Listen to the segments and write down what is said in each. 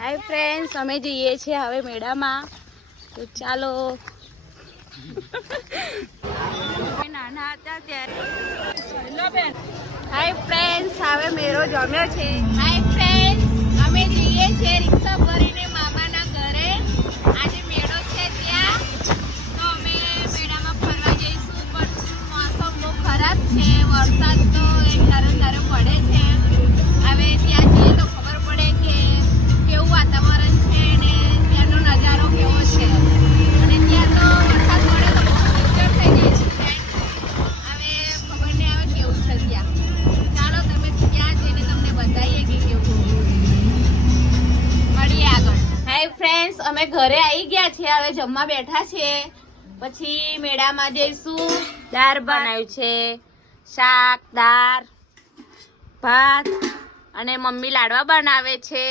Hi friends અમે જઈએ છીએ હવે મેળામાં. તો ચાલો. નાના હતા ત્યારે. હાય ફ્રેન્ડ્સ હવે મેળો જમ્યો છે. હાય ફ્રેન્ડ્સ અમે જઈએ છીએ રિક્ષા ભરીને અમે ઘરે આવી ગયા છે, હવે જમવા બેઠા છે. પછી મેળામાં જઈશું. દાળ બનાવ્યું છે, શાક, દાળ, ભાત અને મમ્મી લાડવા બનાવે છે.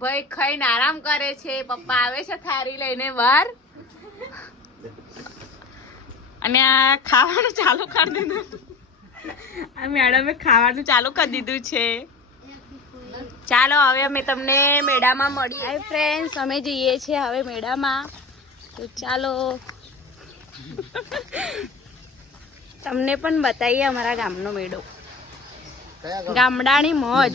ભાઈ ખાઈને આરામ કરે છે, પપ્પા આવે છે થારી લઈને બહાર. અને આ ખાવાનું ચાલુ કરી દીધું. આ મેડમે ખાવાનું ચાલુ કરી દીધું છે. ચાલો હવે અમે તમને મેળામાં મળીએ. હાય ફ્રેન્ડ્સ અમે જઈએ છીએ હવે મેળામાં. તો ચાલો. તમને પણ બતાવીએ અમારા ગામનો મેળો. ગામડાની મોજ.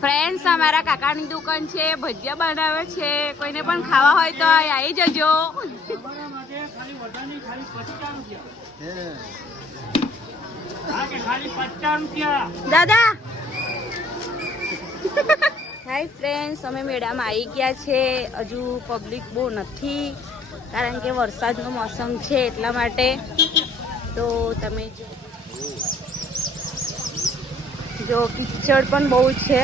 ફ્રેન્ડ્સ અમારા કાકાની દુકાન છે ભજીયા બનાવે છે. કોઈને પણ ખાવા હોય તો આવી જજો. દાદા હાય ફ્રેન્ડ્સ અમે મેળામાં આવી ગયા છે. હજુ પબ્લિક બહુ નથી, કારણ કે વરસાદનો મોસમ છે એટલા માટે. તો તમે જો કિચડ પણ બહુ છે.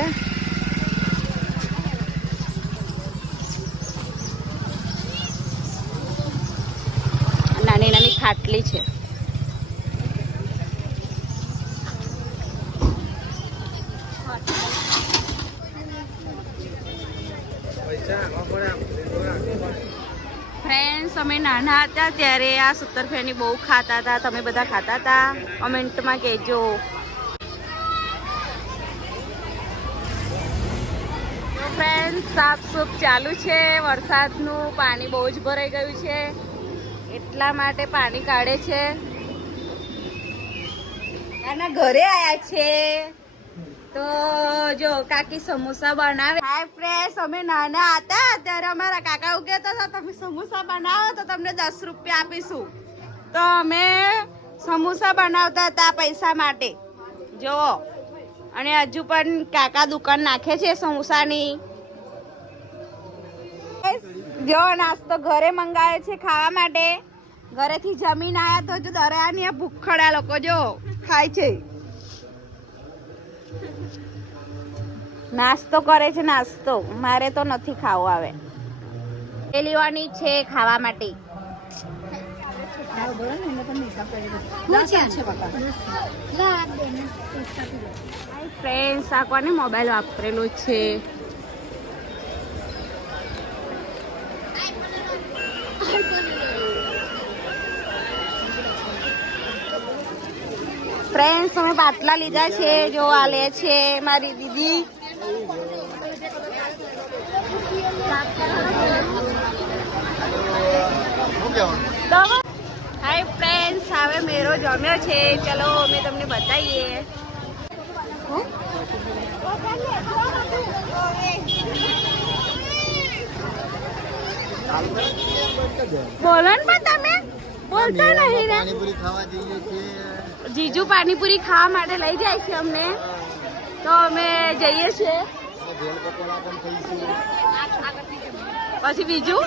નાની નાની ખાટલી છે. ફ્રેન્ડ્સ અમે નાના હતા ત્યારે આ સત્તરફેની બહુ ખાતા હતા, તમે બધા ખાતા હતા? કોમેન્ટમાં કહેજો. ફ્રેન્ડ્સ સાફ સૂફ ચાલુ છે. વરસાદનું પાણી બહુ જ ભરાઈ ગયું છે. એટલા માટે પાણી કાઢે છે. આના ઘરે આયા છે. તો જો, કાકી સમોસા બનાવે. હાય ફ્રેશ અમે નાના હતા ત્યારે અમારા કાકા એવું હતા, તમે સમોસા બનાવો તો તમને દસ રૂપિયા આપીશું. તો અમે સમોસા બનાવતા હતા પૈસા માટે. જો અને હજુ પણ કાકા દુકાન નાખે છે સમોસાની. જો નાસ્તો ઘરે મંગાવે છે ખાવા માટે. ઘરેથી જમીન આવ્યા તો જો દરિયાની ભૂખડા લોકો જો ખાય છે. નાસ્તો કરે છે નાસ્તો. મારે તો નથી ખાવો આવે એ લેવાની છે ખાવા માટે. ફ્રેન્ડ્સ આકવાને મોબાઈલ વાપરેલો છે? ફ્રેન્ડ્સ અમે બાટલા લીધા છે જો આ લે છે મારી દીદી. હાય ફ્રેન્ડ્સ હવે મેરો જમ્યો છે. ચલો અમે તમને બતાવીએ. બોલો ને પણ તમે. બોલતા નહીં પાણીપુરી ખાવા જઈએ છીએ. જીજુ પાણીપુરી ખાવા માટે લઈ જાય છે અમને. તો અમે જઈએ છીએ. પછી બીજું?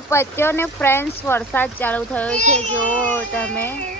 પત્યો ને ફ્રેન્ડ્સ વરસાદ ચાલુ થયો છે જો તમે.